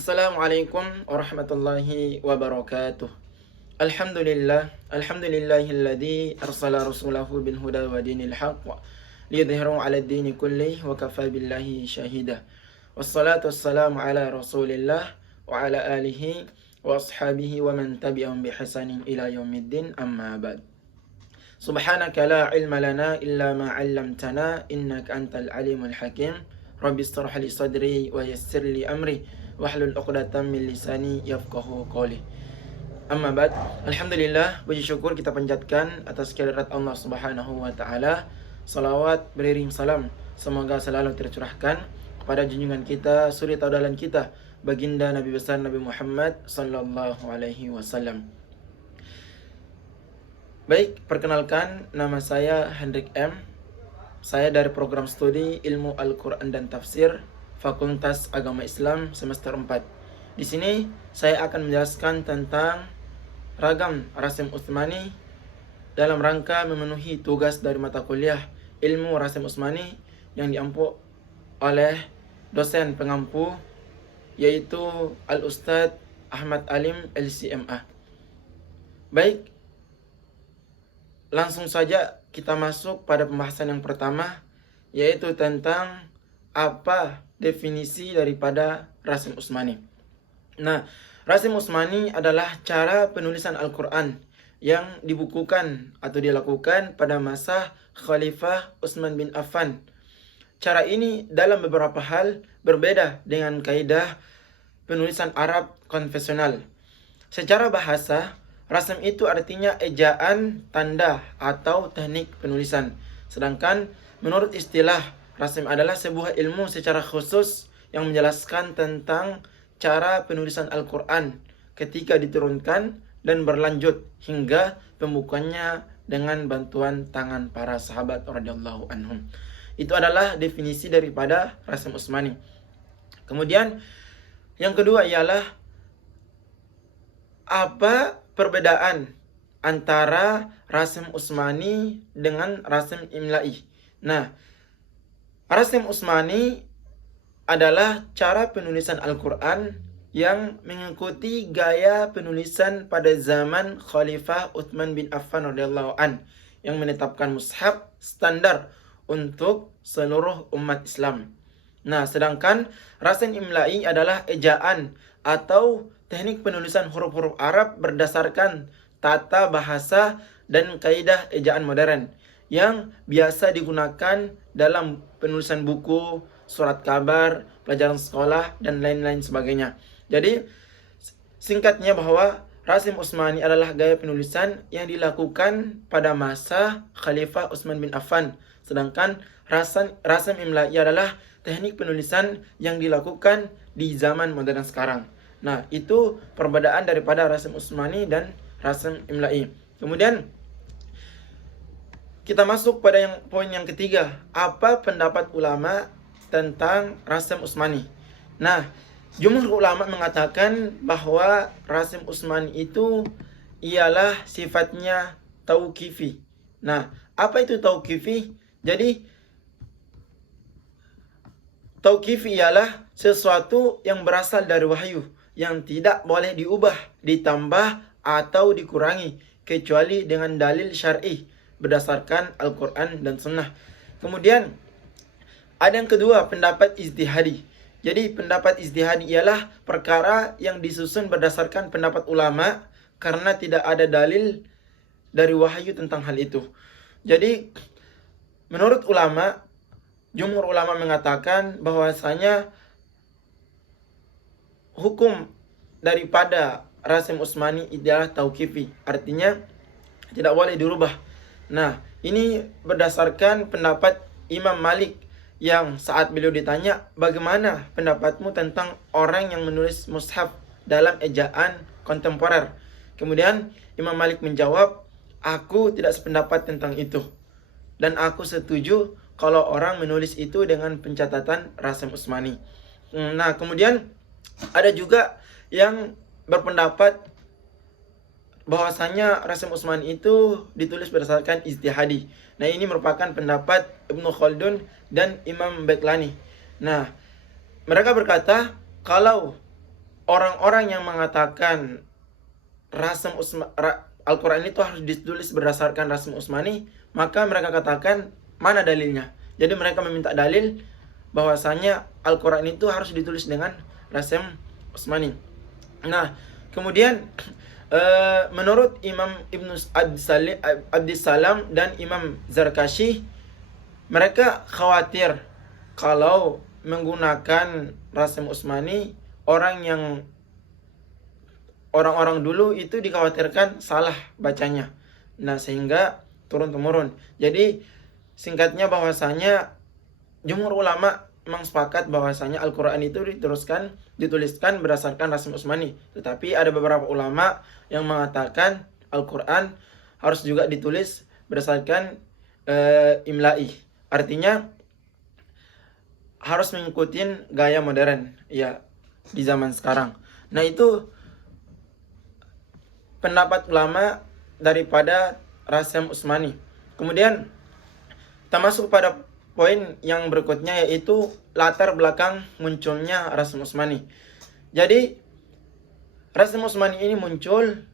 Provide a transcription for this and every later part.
Assalamualaikum warahmatullahi wabarakatuh. Alhamdulillahilladzi arsala rasulahu bil huda wa dinil haqq liyudhhirahu 'ala ad-dini kullih wa kafa billahi shahida. Wassalatu wassalamu ala Rasulillah wa ala alihi wa ashabihi wa man tabi'ahum bi ihsanin ila yaumiddin, amma ba'd. Subhanaka la ilma lana illa ma 'allamtana innaka antal alimul hakim. Rabbi ishrah li sadri wa yassir li amri wahlul 'uqdatam min lisani yafqahu qawli. Amma ba'd. Alhamdulillah, puji syukur kita panjatkan atas kehadirat Allah Subhanahu wa taala. Salawat beriring salam semoga selalu tercurahkan kepada junjungan kita, suri tauladan kita, baginda Nabi besar Nabi Muhammad sallallahu alaihi wasallam. Baik, perkenalkan, nama saya Hendrik M. Saya dari program studi Ilmu Al-Quran dan Tafsir Fakultas Agama Islam semester 4. Di sini saya akan menjelaskan tentang ragam Rasim Utsmani dalam rangka memenuhi tugas dari mata kuliah Ilmu Rasim Utsmani yang diampu oleh dosen pengampu, yaitu Al-Ustadz Ahmad Alim LCMA. Baik, langsung saja kita masuk pada pembahasan yang pertama, yaitu tentang apa definisi daripada Rasim Utsmani. Nah, Rasim Utsmani adalah cara penulisan Al-Quran yang dibukukan atau dilakukan pada masa Khalifah Utsman bin Affan. Cara ini dalam beberapa hal berbeda dengan kaidah penulisan Arab konvensional. Secara bahasa, rasim itu artinya ejaan, tanda, atau teknik penulisan. Sedangkan menurut istilah, rasim adalah sebuah ilmu secara khusus yang menjelaskan tentang cara penulisan Al-Quran ketika diturunkan dan berlanjut hingga pembukuannya dengan bantuan tangan para sahabat radhiyallahu anhum. Itu adalah definisi daripada Rasim Utsmani. Kemudian yang kedua ialah apa perbedaan antara Rasim Utsmani dengan Rasim Imla'i. Nah, Rasim Utsmani adalah cara penulisan Al-Quran yang mengikuti gaya penulisan pada zaman Khalifah Utsman bin Affan radhiyallahu an, yang menetapkan mushaf standar untuk seluruh umat Islam. Nah, sedangkan Rasim Imla'i adalah ejaan atau teknik penulisan huruf-huruf Arab berdasarkan tata bahasa dan kaidah ejaan modern yang biasa digunakan dalam penulisan buku, surat kabar, pelajaran sekolah, dan lain-lain sebagainya. Jadi, singkatnya bahwa Rasim Utsmani adalah gaya penulisan yang dilakukan pada masa Khalifah Utsman bin Affan. Sedangkan Rasim Imla'i adalah teknik penulisan yang dilakukan di zaman modern sekarang. Nah, itu perbedaan daripada Rasim Utsmani dan Rasim Imla'i. Kemudian kita masuk pada poin yang ketiga. Apa pendapat ulama tentang Rasim Utsmani? Nah, jumhur ulama mengatakan bahwa Rasim Utsmani itu ialah sifatnya tauqifi. Nah, apa itu tauqifi? Jadi, tauqifi ialah sesuatu yang berasal dari wahyu, yang tidak boleh diubah, ditambah, atau dikurangi, kecuali dengan dalil syar'i berdasarkan Al-Quran dan Sunnah. Kemudian ada yang kedua, pendapat ijtihadi. Jadi pendapat ijtihadi ialah perkara yang disusun berdasarkan pendapat ulama karena tidak ada dalil dari wahyu tentang hal itu. Jadi menurut ulama, jumhur ulama mengatakan bahwasanya hukum daripada Rasim Utsmani adalah tauqifi, artinya tidak boleh dirubah. Nah, ini berdasarkan pendapat Imam Malik yang saat beliau ditanya, bagaimana pendapatmu tentang orang yang menulis mushaf dalam ejaan kontemporer? Kemudian Imam Malik menjawab, aku tidak sependapat tentang itu, dan aku setuju kalau orang menulis itu dengan pencatatan Rasim Utsmani. Nah, kemudian ada juga yang berpendapat bahwasanya Rasim Utsmani itu ditulis berdasarkan ijtihadi. Nah, ini merupakan pendapat Ibnu Khaldun dan Imam Baqlani. Nah, mereka berkata kalau orang-orang yang mengatakan Al-Quran itu harus ditulis berdasarkan Rasim Utsmani, maka mereka katakan mana dalilnya. Jadi mereka meminta dalil bahwasanya Al-Quran itu harus ditulis dengan Rasim Utsmani. Nah, kemudian menurut Imam Ibnu Abdissalam dan Imam Zarkashi, mereka khawatir kalau menggunakan Rasim Utsmani, orang-orang dulu itu dikhawatirkan salah bacanya. Nah, sehingga turun-temurun. Jadi singkatnya bahwasanya jumhur ulama memang sepakat bahwasanya Al-Quran itu dituliskan berdasarkan Rasim Utsmani. Tetapi ada beberapa ulama yang mengatakan Al-Quran harus juga ditulis berdasarkan imla'i. Artinya harus mengikuti gaya modern ya di zaman sekarang. Nah, itu pendapat ulama daripada Rasim Utsmani. Kemudian kita masuk pada poin yang berikutnya, yaitu latar belakang munculnya Rasim Utsmani. Jadi Rasim Utsmani ini muncul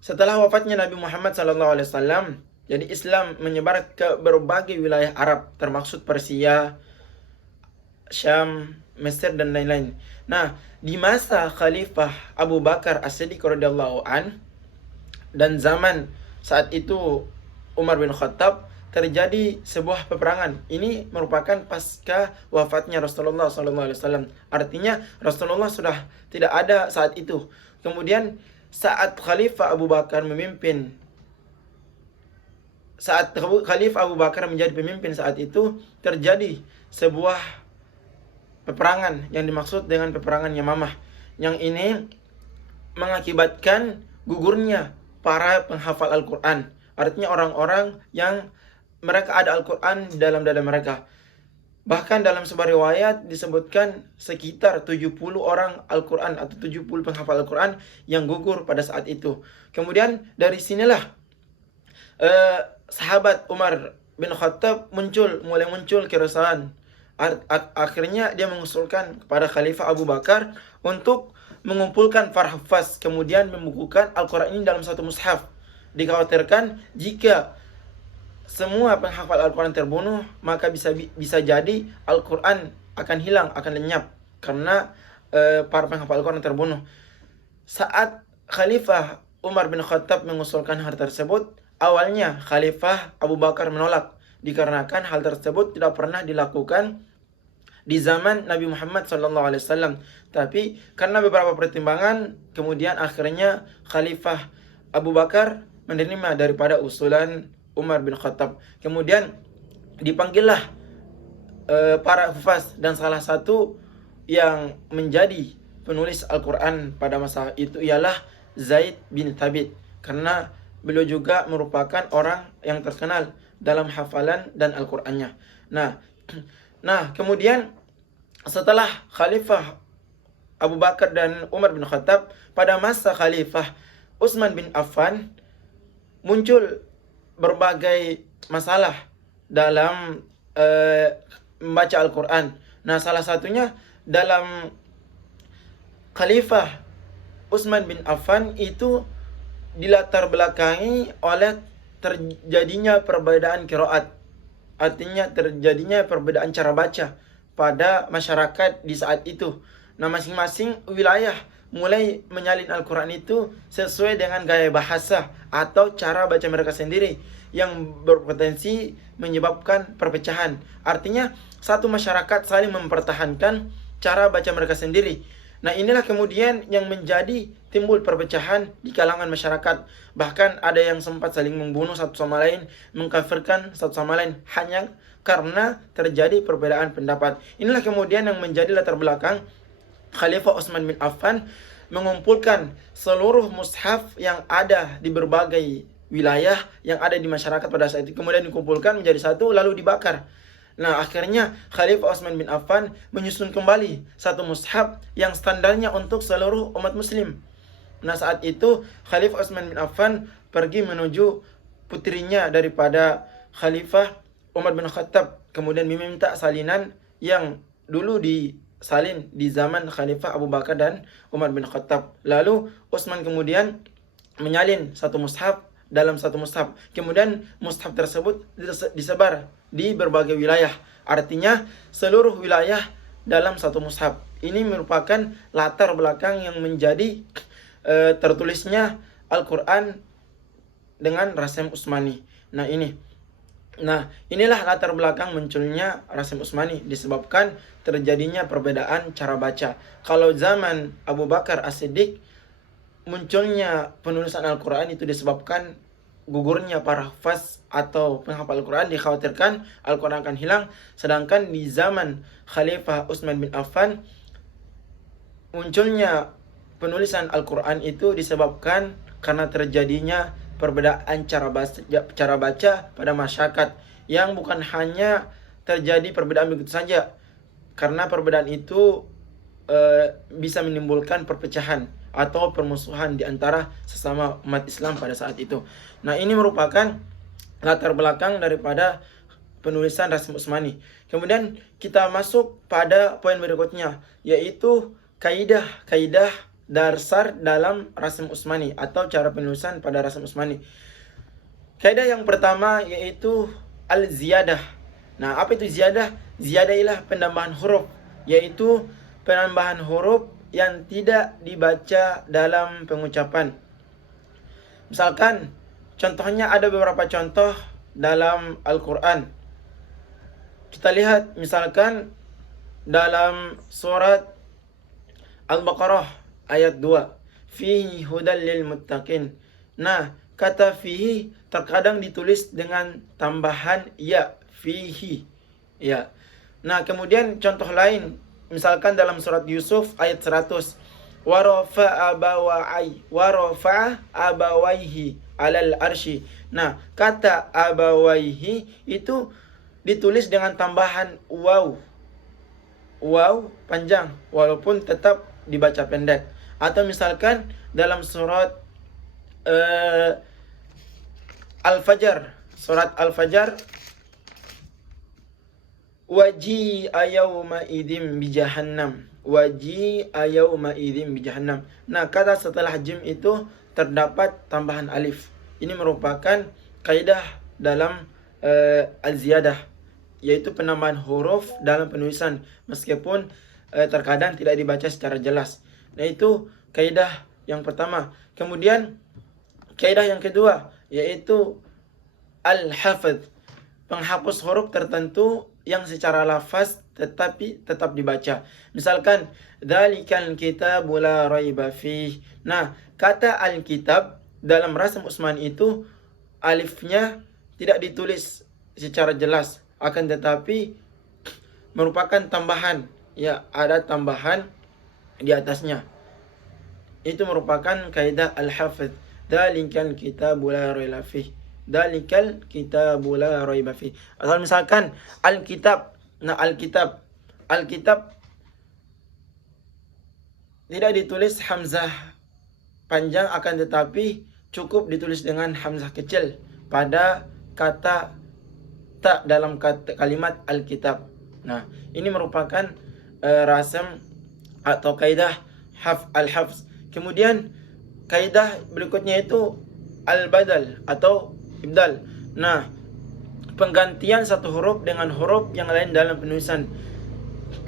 setelah wafatnya Nabi Muhammad SAW. Jadi Islam menyebar ke berbagai wilayah Arab, termasuk Persia, Syam, Mesir dan lain-lain. Nah, di masa Khalifah Abu Bakar As-Siddiq radhiyallahu an dan zaman saat itu Umar bin Khattab, terjadi sebuah peperangan. Ini merupakan pasca wafatnya Rasulullah SAW. Artinya Rasulullah sudah tidak ada saat itu. Kemudian saat Khalifah Abu Bakar menjadi pemimpin saat itu, terjadi sebuah peperangan yang dimaksud dengan peperangan Yamamah. Yang ini mengakibatkan gugurnya para penghafal Al-Quran. Artinya orang-orang yang mereka ada Al-Quran di dalam dada mereka. Bahkan dalam sebuah riwayat disebutkan sekitar 70 orang Al-Quran atau 70 penghafal Al-Quran yang gugur pada saat itu. Kemudian dari sinilah sahabat Umar bin Khattab mulai muncul keresahan. Akhirnya dia mengusulkan kepada Khalifah Abu Bakar untuk mengumpulkan para hafaz, kemudian membukukan Al-Quran ini dalam satu mushaf. Dikhawatirkan jika semua penghafal Al-Quran terbunuh, maka bisa jadi Al-Quran akan hilang, akan lenyap karena para penghafal Al-Quran terbunuh. Saat Khalifah Umar bin Khattab mengusulkan hal tersebut, awalnya Khalifah Abu Bakar menolak, dikarenakan hal tersebut tidak pernah dilakukan di zaman Nabi Muhammad SAW. Tapi karena beberapa pertimbangan, kemudian akhirnya Khalifah Abu Bakar menerima daripada usulan Umar bin Khattab. Kemudian dipanggillah para hufaz, dan salah satu yang menjadi penulis Al-Quran pada masa itu ialah Zaid bin Thabit, karena beliau juga merupakan orang yang terkenal dalam hafalan dan Al-Qurannya. Nah, kemudian setelah Khalifah Abu Bakar dan Umar bin Khattab, pada masa Khalifah Utsman bin Affan muncul berbagai masalah dalam membaca Al-Quran. Nah, salah satunya dalam Khalifah Utsman bin Affan itu dilatar belakangi oleh terjadinya perbedaan qiraat. Artinya terjadinya perbedaan cara baca pada masyarakat di saat itu. Nah, masing-masing wilayah mulai menyalin Al-Quran itu sesuai dengan gaya bahasa atau cara baca mereka sendiri, yang berpotensi menyebabkan perpecahan. Artinya satu masyarakat saling mempertahankan cara baca mereka sendiri. Nah, inilah kemudian yang menjadi timbul perpecahan di kalangan masyarakat. Bahkan ada yang sempat saling membunuh satu sama lain, mengkafirkan satu sama lain, hanya karena terjadi perbedaan pendapat. Inilah kemudian yang menjadi latar belakang Khalifah Utsman bin Affan mengumpulkan seluruh mushaf yang ada di berbagai wilayah yang ada di masyarakat pada saat itu, kemudian dikumpulkan menjadi satu lalu dibakar. Nah, akhirnya Khalifah Utsman bin Affan menyusun kembali satu mushaf yang standarnya untuk seluruh umat muslim. Nah, saat itu Khalifah Utsman bin Affan pergi menuju putrinya daripada Khalifah Umar bin Khattab, kemudian meminta salinan yang dulu salin di zaman Khalifah Abu Bakar dan Umar bin Khattab. Lalu Utsman kemudian menyalin satu mushaf dalam satu mushaf. Kemudian mushaf tersebut disebar di berbagai wilayah. Artinya seluruh wilayah dalam satu mushaf. Ini merupakan latar belakang yang menjadi tertulisnya Al-Quran dengan Rasim Utsmani. Nah, inilah latar belakang munculnya Rasim Utsmani disebabkan terjadinya perbedaan cara baca. Kalau zaman Abu Bakar As-Siddiq, munculnya penulisan Al-Quran itu disebabkan gugurnya para hafaz atau penghafal Al-Quran, dikhawatirkan Al-Quran akan hilang. Sedangkan di zaman Khalifah Utsman bin Affan, munculnya penulisan Al-Quran itu disebabkan karena terjadinya perbedaan cara baca pada masyarakat, yang bukan hanya terjadi perbedaan begitu saja, karena perbedaan itu bisa menimbulkan perpecahan atau permusuhan di antara sesama umat Islam pada saat itu. Nah, ini merupakan latar belakang daripada penulisan Rasim Utsmani. Kemudian kita masuk pada poin berikutnya, yaitu kaidah dasar dalam Rasim Utsmani atau cara penulisan pada Rasim Utsmani. Kaidah yang pertama yaitu al-ziyadah. Nah, apa itu ziyadah? Ziyadah ialah penambahan huruf, yaitu penambahan huruf yang tidak dibaca dalam pengucapan. Misalkan, contohnya ada beberapa contoh dalam Al-Quran. Kita lihat misalkan dalam surat Al-Baqarah ayat 2, fihi hudal lil muttaqin. Nah, kata fihi terkadang ditulis dengan tambahan ya, fihi. Ya. Nah, kemudian contoh lain, misalkan dalam surat Yusuf ayat 100, wa rafa'a abawaihi alal arsy. Nah, kata abawaihi itu ditulis dengan tambahan waw. Waw panjang walaupun tetap dibaca pendek. Atau misalkan dalam surat Al-Fajr, surat Al-Fajr, waji'a yawma idzim bi jahannam, waji'a yawma idzim bi jahannam. Nah, kata setelah jim itu terdapat tambahan alif. Ini merupakan kaidah dalam al-ziyadah, yaitu penambahan huruf dalam penulisan meskipun terkadang tidak dibaca secara jelas. Nah, itu kaidah yang pertama. Kemudian kaidah yang kedua yaitu al-hafadz, penghapus huruf tertentu yang secara lafaz tetapi tetap dibaca. Misalkan dzalikal kitabu la raiba fih. Nah, kata al-kitab dalam Rasim Utsmani itu alifnya tidak ditulis secara jelas, akan tetapi merupakan tambahan. Ya, ada tambahan di atasnya. Itu merupakan kaidah al-hafadz. Dzalikal kitabu la raiba fih. Dzalikal kitabu la raiba fih. Atau misalkan al-kitab. Nah, al-kitab tidak ditulis hamzah panjang, akan tetapi cukup ditulis dengan hamzah kecil pada kata ta dalam kalimat al-kitab. Nah, ini merupakan rasam atau kaidah al-hafz. Kemudian kaidah berikutnya itu al-badal atau ibdal. Nah, penggantian satu huruf dengan huruf yang lain dalam penulisan.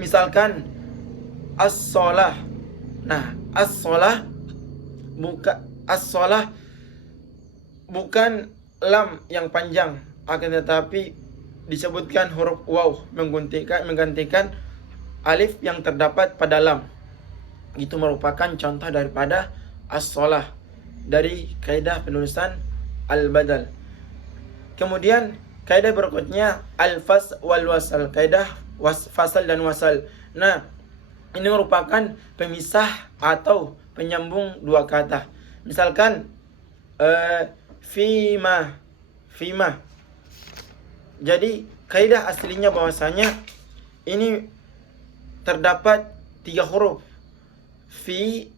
Misalkan as-shalah. Nah, as-shalah bukan lam yang panjang, akan tetapi disebutkan huruf waw menggantikan alif yang terdapat pada lam. Itu merupakan contoh daripada as-shalah dari kaidah penulisan al-badal. Kemudian kaidah berikutnya al-fasl wal wasal, kaidah fasal dan wasal. Nah, ini merupakan pemisah atau penyambung dua kata. Misalkan fima. Jadi kaidah aslinya bahwasanya ini terdapat 3 huruf, fi,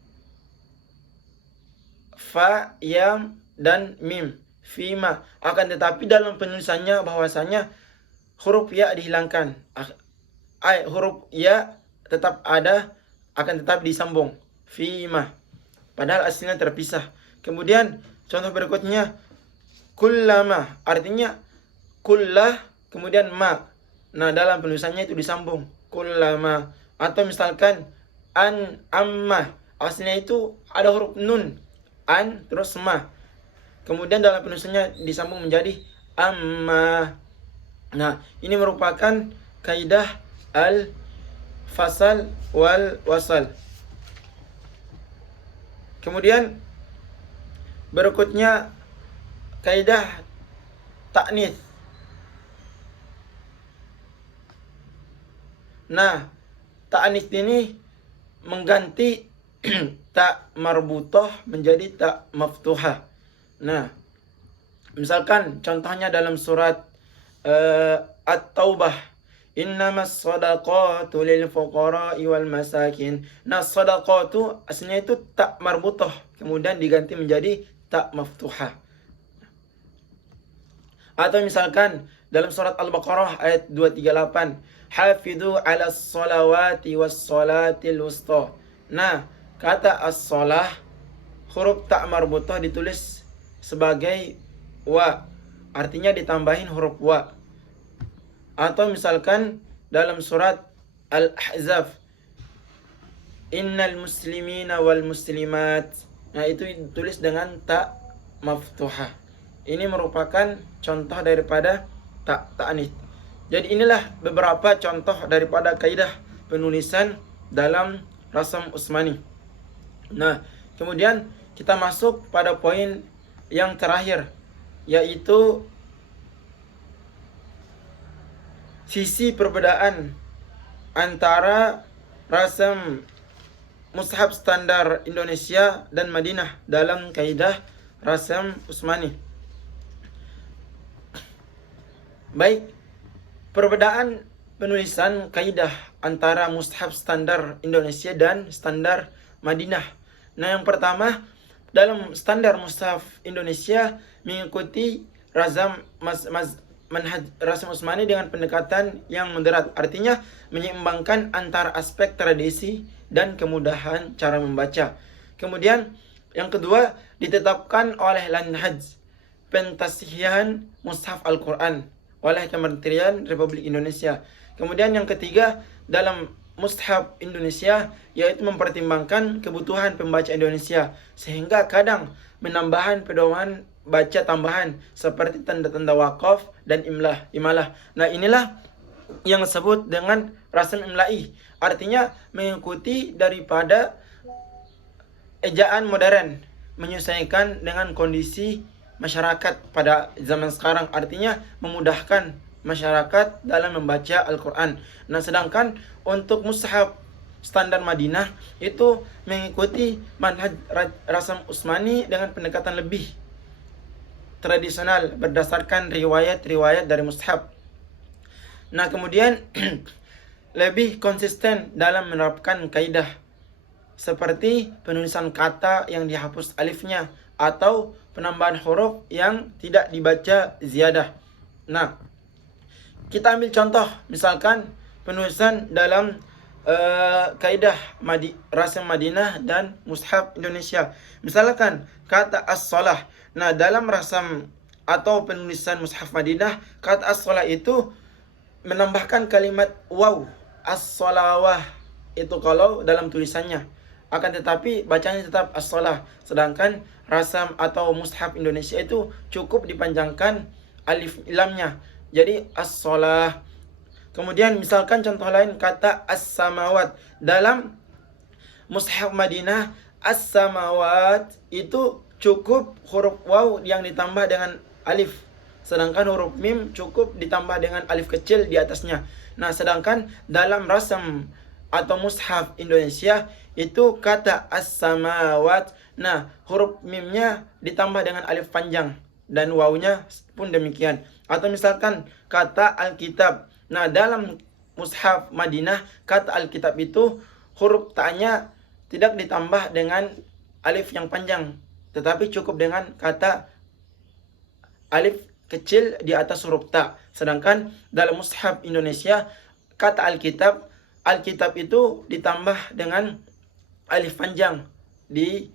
fa, yam, dan mim. Fima. Akan tetapi dalam penulisannya bahwasanya huruf ya dihilangkan. Huruf ya tetap ada, akan tetap disambung. Fima. Padahal aslinya terpisah. Kemudian contoh berikutnya kullama, artinya kullah kemudian ma. Nah, dalam penulisannya itu disambung kullama. Atau misalkan an amma, aslinya itu ada huruf nun, an terus ma. Kemudian dalam penulisannya disambung menjadi amma. Nah, ini merupakan kaidah al-fasal wal wasal. Kemudian berikutnya kaidah ta'nits. Nah, ta'nits ini mengganti tak marbutah menjadi tak maftuhah. Nah, misalkan contohnya dalam surat At-Taubah, innamas shadaqatu lil fuqara'i wal masakin. Nah, shadaqatu aslinya itu tak marbutah, kemudian diganti menjadi tak maftuhah. Atau misalkan dalam surat Al-Baqarah ayat 238, hafidhu 'alas sholawati was sholatil wusta. Nah, kata as-shalah huruf tak marbutah ditulis sebagai wa, artinya ditambahin huruf wa. Atau misalkan dalam surat Al-Ahzab, innal muslimina wal muslimat. Nah, itu ditulis dengan tak maftuhah. Ini merupakan contoh daripada ta'nits. Jadi inilah beberapa contoh daripada kaidah penulisan dalam Rasam Utsmani. Nah, kemudian kita masuk pada poin yang terakhir, yaitu sisi perbedaan antara rasam mushaf standar Indonesia dan Madinah dalam kaidah Rasam Utsmani. Baik, perbedaan penulisan kaidah antara mushaf standar Indonesia dan standar Madinah. Nah, yang pertama, dalam standar mushaf Indonesia mengikuti manhaj Rasam Utsmani dengan pendekatan yang moderat, artinya menyeimbangkan antara aspek tradisi dan kemudahan cara membaca. Kemudian yang kedua, ditetapkan oleh Lanhaj Pentasihian Mushaf Al-Quran oleh Kementerian Republik Indonesia. Kemudian yang ketiga, dalam mushaf Indonesia yaitu mempertimbangkan kebutuhan pembaca Indonesia, sehingga kadang menambahkan pedoman baca tambahan seperti tanda-tanda wakaf dan imalah. Nah, inilah yang disebut dengan rasam imla'i, artinya mengikuti daripada ejaan modern, menyesuaikan dengan kondisi masyarakat pada zaman sekarang, artinya memudahkan masyarakat dalam membaca Al-Quran. Nah, sedangkan untuk mushaf standar Madinah itu mengikuti manhaj Rasam Utsmani dengan pendekatan lebih tradisional berdasarkan riwayat-riwayat dari mushaf. Nah, kemudian lebih konsisten dalam menerapkan kaidah seperti penulisan kata yang dihapus alifnya atau penambahan huruf yang tidak dibaca ziyadah. Nah, kita ambil contoh, misalkan penulisan dalam kaidah Rasam Madinah dan mushaf Indonesia. Misalkan kata as-shalah. Nah, dalam rasam atau penulisan mushaf Madinah, kata as-shalah itu menambahkan kalimat waw, as-shalawah itu kalau dalam tulisannya. Akan tetapi bacanya tetap as-shalah. Sedangkan rasam atau mushaf Indonesia itu cukup dipanjangkan alif lamnya, jadi as-shalah. Kemudian misalkan contoh lain, kata as-samawat. Dalam mushaf Madinah, as-samawat itu cukup huruf waw yang ditambah dengan alif, sedangkan huruf mim cukup ditambah dengan alif kecil di atasnya. Nah, sedangkan dalam rasam atau mushaf Indonesia itu kata as-samawat, nah huruf mimnya ditambah dengan alif panjang dan wawnya pun demikian. Atau misalkan kata Alkitab. Nah, dalam mushaf Madinah kata Alkitab itu huruf ta'nya tidak ditambah dengan alif yang panjang, tetapi cukup dengan kata alif kecil di atas huruf ta. Sedangkan dalam mushaf Indonesia kata Alkitab Alkitab itu ditambah dengan alif panjang di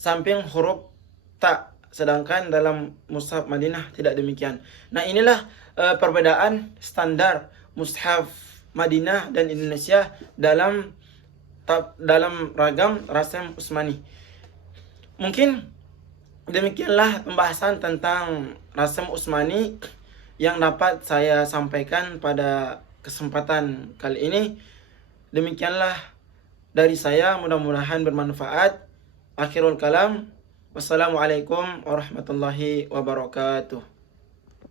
samping huruf ta, sedangkan dalam mushaf Madinah tidak demikian. Nah, inilah perbedaan standar mushaf Madinah dan Indonesia dalam ragam Rasem Utsmani. Mungkin demikianlah pembahasan tentang Rasem Utsmani yang dapat saya sampaikan pada kesempatan kali ini. Demikianlah dari saya, mudah-mudahan bermanfaat. Akhirul kalam, wassalamualaikum warahmatullahi wabarakatuh.